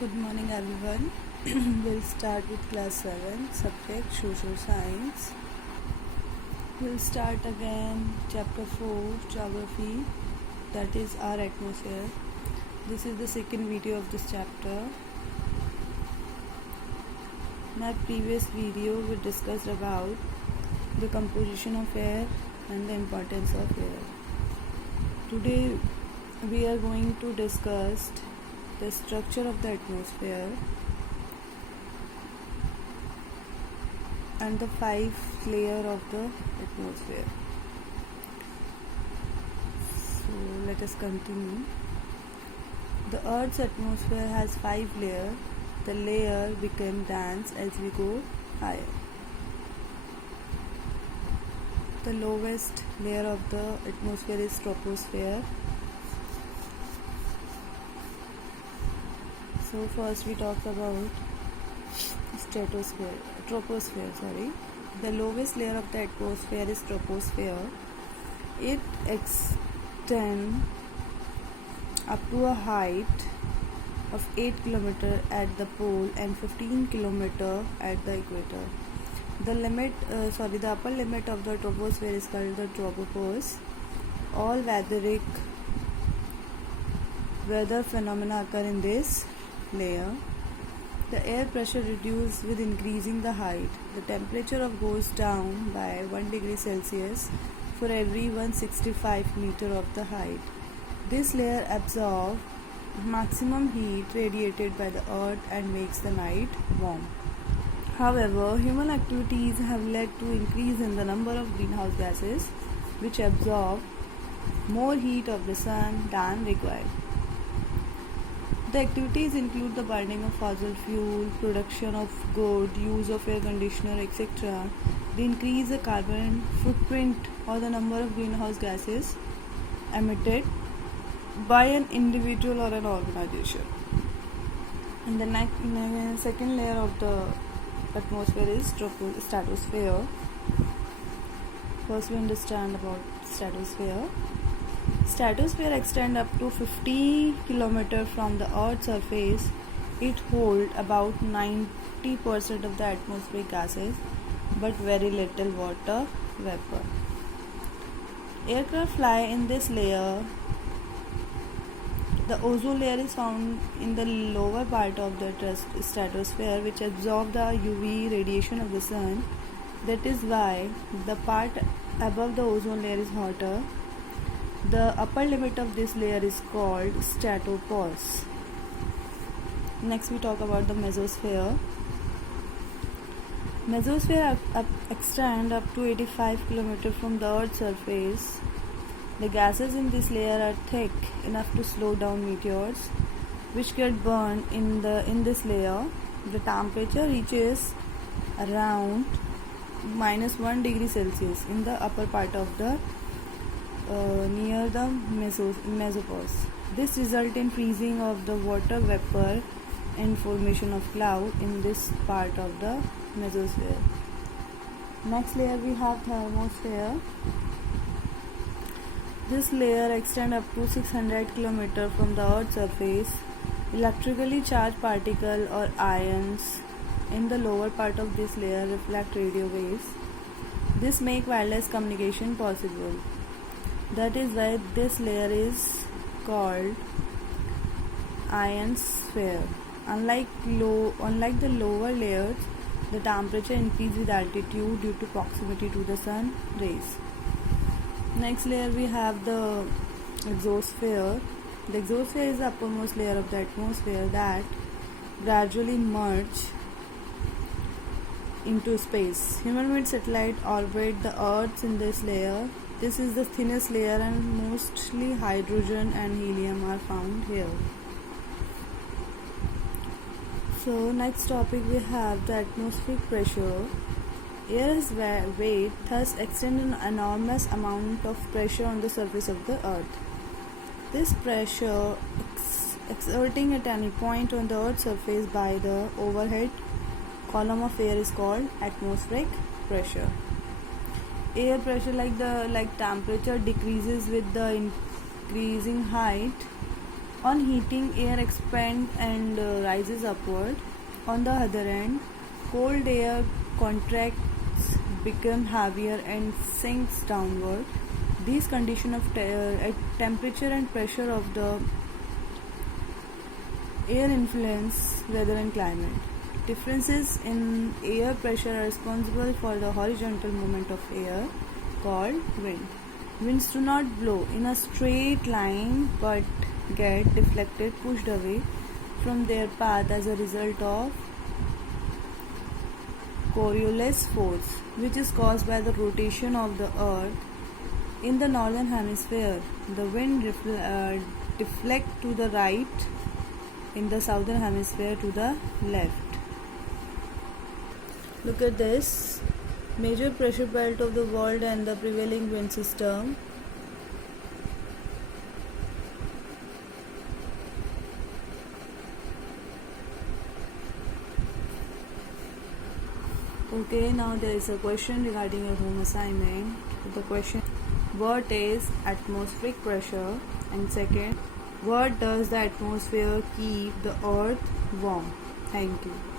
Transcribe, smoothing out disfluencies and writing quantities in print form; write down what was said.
Good morning, everyone. We'll start with class 7, subject social science. We'll start again chapter 4, geography, that is our atmosphere. This is the second video of this chapter. In our previous video, we discussed about the composition of air and the importance of air. Today, we are going to discuss the structure of the atmosphere and the 5 layer of the atmosphere. So let us continue. The Earth's atmosphere has 5 layers. The layer become dense as we go higher. The lowest layer of the atmosphere is troposphere. So first we talk about troposphere. The lowest layer of the atmosphere is troposphere. It extends up to a height of 8 km at the pole and 15 km at the equator. The upper limit of the troposphere is called the tropopause. All weather phenomena occur in this layer. The air pressure reduces with increasing the height. The temperature goes down by 1 degree Celsius for every 165 meter of the height. This layer absorbs maximum heat radiated by the earth and makes the night warm. However, human activities have led to increase in the number of greenhouse gases which absorb more heat of the sun than required. The activities include the burning of fossil fuel, production of goods, use of air conditioner, etc. They increase the carbon footprint or the number of greenhouse gases emitted by an individual or an organization. And the second layer of the atmosphere is stratosphere. First we understand about stratosphere. Stratosphere extends up to 50 km from the Earth's surface. It holds about 90% of the atmospheric gases but very little water vapor. Aircraft fly in this layer. The ozone layer is found in the lower part of the stratosphere, which absorbs the UV radiation of the sun. That is why the part above the ozone layer is hotter. The upper limit of this layer is called stratopause. Next we talk about the mesosphere. Mesosphere extend up to 85 km from the Earth's surface. The gases in this layer are thick enough to slow down meteors, which get burned in this layer. The temperature reaches around -1 degree Celsius in the upper part of the near the mesopause. This results in freezing of the water vapor and formation of cloud in this part of the mesosphere. Next layer we have thermosphere. This layer extends up to 600 km from the Earth's surface. Electrically charged particles or ions in the lower part of this layer reflect radio waves. This makes wireless communication possible. That is why this layer is called ionosphere. Unlike the lower layers, the temperature increases with altitude due to proximity to the sun rays. Next layer we have the exosphere. The exosphere is the uppermost layer of the atmosphere that gradually merges into space. Human-made satellites orbit the Earth in this layer. This is the thinnest layer and mostly hydrogen and helium are found here. So next topic we have the atmospheric pressure. Air's weight thus extends an enormous amount of pressure on the surface of the Earth. This pressure exerting at any point on the Earth's surface by the overhead column of air is called atmospheric pressure. Air pressure like temperature decreases with the increasing height On heating, air expands and rises upward. On the other end, cold air contracts, becomes heavier and sinks downward. These conditions of temperature and pressure of the air influence weather and climate. Differences in air pressure are responsible for the horizontal movement of air called wind. Winds do not blow in a straight line but get deflected, pushed away from their path as a result of Coriolis force, which is caused by the rotation of the earth. In the northern hemisphere, the wind deflects to the right, in the southern hemisphere to the left. Look at this major pressure belt of the world and the prevailing wind system. Okay, now there is a question regarding your home assignment. The question: what is atmospheric pressure? And second, what does the atmosphere keep the earth warm? Thank you.